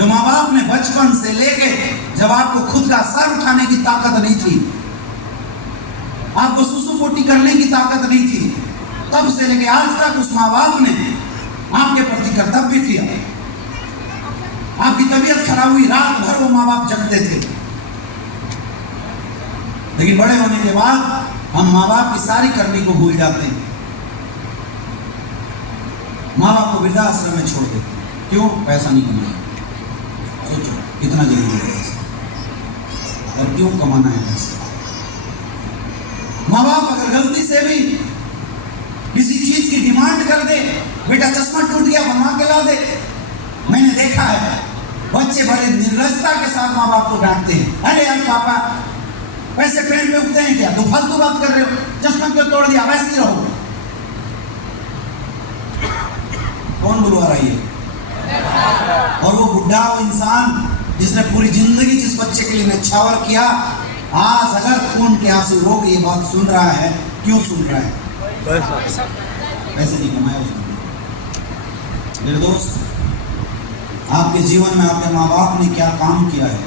जो माँ बाप ने बचपन से लेके जब आपको खुद का सर उठाने की ताकत नहीं थी, आपको सुसु पोटी करने की ताकत नहीं थी, तब से लेके आज तक उस माँ बाप ने आपके प्रति कर्तव्य किया। आपकी तबीयत खराब हुई, रात भर वो माँ बाप जगते थे। लेकिन बड़े होने के बाद हम माँ बाप की सारी करनी को भूल जाते हैं। माँ बाप को वृद्धाश्रम में छोड़ देते हैं। क्यों? पैसा नहीं कमाया। सोचो कितना जरूरी है पैसा, और क्यों कमाना है पैसा। माँ बाप अगर गलती से भी किसी चीज की डिमांड कर दे, बेटा चश्मा टूट गया बनवा के ला दे, मैंने देखा है बच्चे बड़े निर्लजता के साथ माँ बाप को डांटते हैं। अरे यार पापा पैसे ट्रेन पे उगते हैं क्या, तो फालतू बात कर रहे हो, चश्मा क्यों तोड़ दिया, वैसे ही रहो। कौन बुलवा रही है? और वो बुढ़ा, वो इंसान जिसने पूरी जिंदगी जिस बच्चे के लिए नछावर किया, आज अगर खून के आंसू रो के ये बात सुन रहा है, क्यों सुन रहा है? पैसे नहीं कमाया उसने। मेरे दोस्त, आपके जीवन में आपके माँ बाप ने क्या काम किया है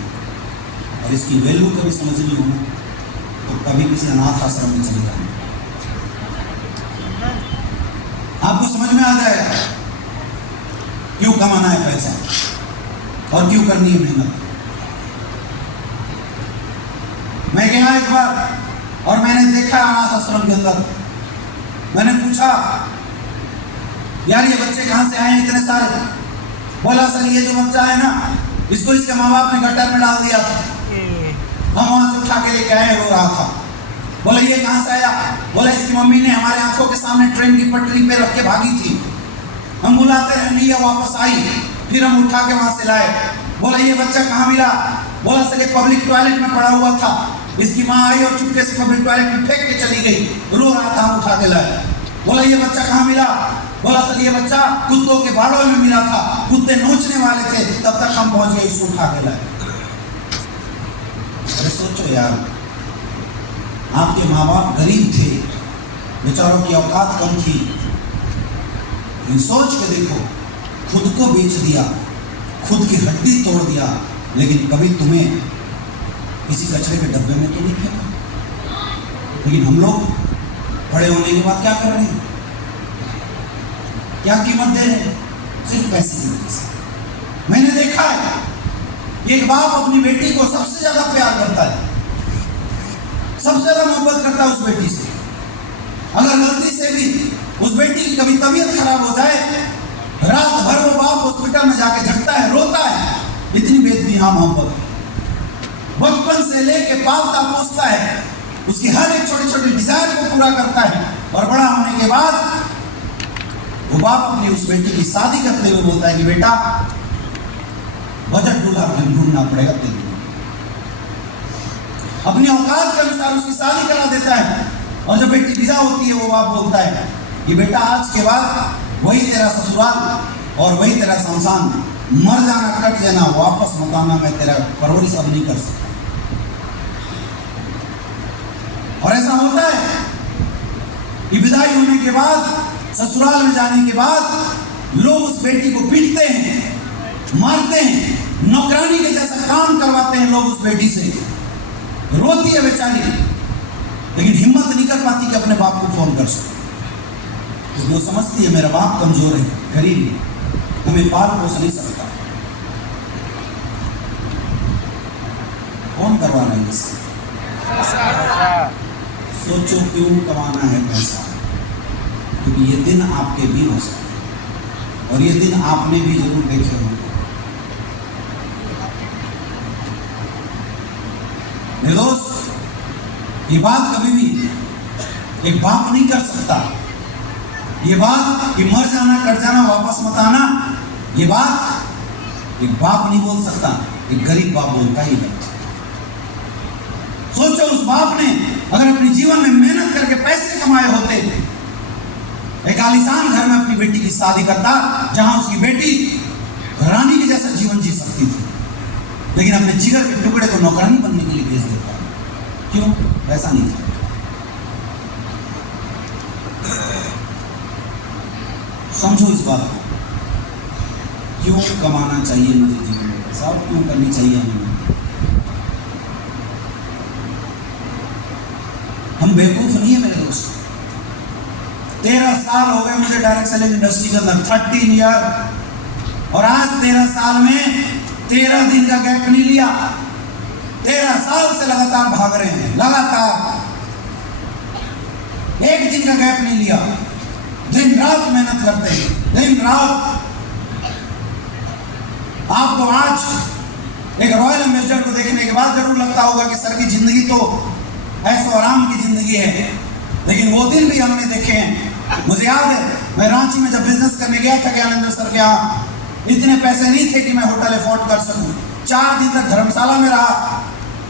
और इसकी वैल्यू कभी समझनी हो तो कभी किसी अनाथ आश्रम में चले जाए, आपको समझ में आ जाएगा क्यों कमाना है पैसा और क्यों करनी है मेहनत। मैं गया एक बार और मैंने देखा अनाथ आश्रम के अंदर, मैंने पूछा यार ये बच्चे कहाँ से आए इतने सारे? बोला सर ये जो बच्चा है ना, इसको इसके माँ बाप ने गटर में डाल दिया था, हम वहां से उठा के लेके आए, रो रहा था। बोला ये कहाँ से आया? बोला इसकी मम्मी ने हमारे आंखों के सामने ट्रेन की पटरी पे रख के भागी थी, हम बुलाते रहे नहीं, वापस आई, फिर हम उठा के वहां से लाए। बोला ये बच्चा कहाँ मिला? बोला सर ये पब्लिक टॉयलेट में पड़ा हुआ था, इसकी माँ आई और चुपके से पब्लिक टॉयलेट में फेंक के चली गई, रो रहा था, हम उठा के लाए। बोला ये बच्चा कहाँ मिला? बोला सर ये बच्चा कुत्तों के बाड़ों में मिला था, कुत्ते नोचने वाले थे, तब तक हम पहुंच गए, इसको उठा के लाए। अरे सोचो यार, आपके माँ बाप गरीब थे, बेचारों की औकात कम थी, सोच के देखो, खुद को बेच दिया, खुद की हड्डी तोड़ दिया, लेकिन कभी तुम्हें किसी कचरे के डब्बे में तो नहीं फेंका। लेकिन हम लोग बड़े होने के बाद क्या कर रहे हैं? क्या कीमत दे रहे हैं? सिर्फ पैसे की वजह से। मैंने देखा है एक बाप अपनी बेटी को सबसे ज्यादा प्यार करता है, सबसे ज्यादा मोहब्बत करता है उस बेटी से। अगर गलती से भी उस बेटी की कभी तबीयत खराब हो जाए, रात भर वो बाप हॉस्पिटल में जाके झटता है, रोता है, इतनी बेदबिहा मोहब्बत। बचपन से लेके पालता पोसता है, उसकी हर एक छोटी छोटी डिजायर को पूरा करता है, और बड़ा होने के बाद वो बाप अपनी उस बेटी की शादी करते हुए बोलता है कि बेटा बजट दूल्हा ढूंढना पड़ेगा तेरे लिए। अपनी औकात के अनुसार उसकी शादी करा देता है, और जब बेटी विदा होती है वो बाप बोलता है कि बेटा आज के बाद वही तेरा ससुराल और वही तेरा शमशान, मर जाना कट जाना, वापस मत आना, मैं तेरा परवरिश अब नहीं कर सकता। और ऐसा होता है कि विदाई होने के बाद, ससुराल में जाने के बाद लोग उस बेटी को पीटते हैं, मारते हैं, नौकरानी के जैसा काम करवाते हैं लोग उस बेटी से। रोती है बेचारी, लेकिन हिम्मत नहीं कर पाती कि अपने बाप को फोन कर सके। वो समझती है मेरा बाप कमजोर है, गरीब है, हमें पाल पोस नहीं सकता। कौन करवा रहा है इससे? सोचो क्यों कमाना है पैसा? क्योंकि ये दिन आपके भी हो सकते, और ये दिन आपने भी जरूर देखे होंगे। मेरे दोस्त, ये बात कभी भी एक बाप नहीं कर सकता। ये बात कि मर जाना कट जाना वापस मत आना, ये बात एक बाप नहीं बोल सकता, एक गरीब बाप बोलता ही नहीं। सोचो उस बाप ने अगर अपने जीवन में मेहनत करके पैसे कमाए होते, एक आलीशान घर में अपनी बेटी की शादी करता, जहां उसकी बेटी रानी के जैसा जीवन जी सकती थी, लेकिन अपने जिगर के टुकड़े को नौकरानी बनने के लिए भेज देता। क्यों? पैसा नहीं था। समझो इस बात को, क्यों कमाना चाहिए मुझे जीवन में? साहब क्यों करनी चाहिए हमें? हम बेवकूफ नहीं है मेरे दोस्त। 13 साल हो गए मुझे डायरेक्ट सेलिंग इंडस्ट्री के अंदर, 13 ईयर, और आज 13 साल में 13 दिन का गैप नहीं लिया। 13 साल से लगातार भाग रहे हैं, लगातार एक दिन का गैप नहीं लिया। दिन रात मेहनत करते हैं, दिन रात। आपको आज एक रॉयल एम्बेसडर को देखने के बाद जरूर लगता होगा कि सर की जिंदगी तो ऐसो आराम की जिंदगी है, लेकिन वो दिन भी हमने देखे हैं। मुझे याद है मैं रांची में जब बिजनेस करने गया था ज्ञानेंद्र सर के यहाँ, इतने पैसे नहीं थे कि मैं होटल अफोर्ड कर सकूं। 4 दिन तक धर्मशाला में रहा,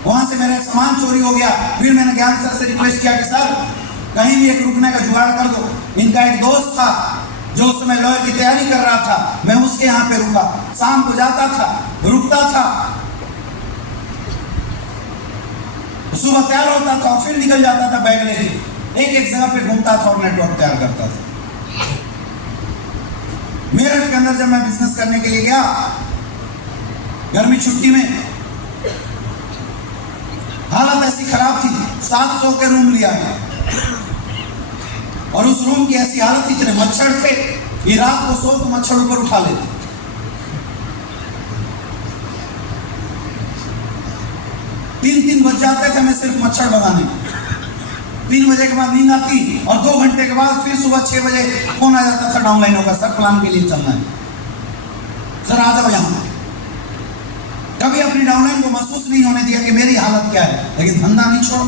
वहां से मेरा एक सामान चोरी हो गया। फिर मैंने ज्ञान सर से रिक्वेस्ट किया कि सर कहीं भी एक रुकने का जुगाड़ कर दो। इनका एक दोस्त था जो उस समय लॉयर की तैयारी कर रहा था, मैं उसके यहाँ पे रुका। शाम को जाता था, रुकता था, सुबह तैयार होता था और फिर निकल जाता था बैग लेके। एक एक जगह पे घूमता था और नेटवर्क तैयार करता था। मेरठ के अंदर जब मैं बिजनेस करने के लिए गया गर्मी छुट्टी में, हालत ऐसी खराब थी, 700 के रूम लिया और उस रूम की ऐसी हालत थी, इतने मच्छर थे कि रात को सो तो मच्छर ऊपर उठा लेते। 3 बज जाते थे मैं सिर्फ मच्छर भगाने। 3 बजे के बाद नींद आती और 2 घंटे के बाद फिर सुबह 6 बजे फोन आ जाता था डाउनलाइनों का, सर प्लान के लिए चलना है, सर आ जाओ यहाँ। कभी अपनी डाउनलाइन को महसूस नहीं होने दिया कि मेरी हालत क्या है, लेकिन धंधा नहीं छोड़ो।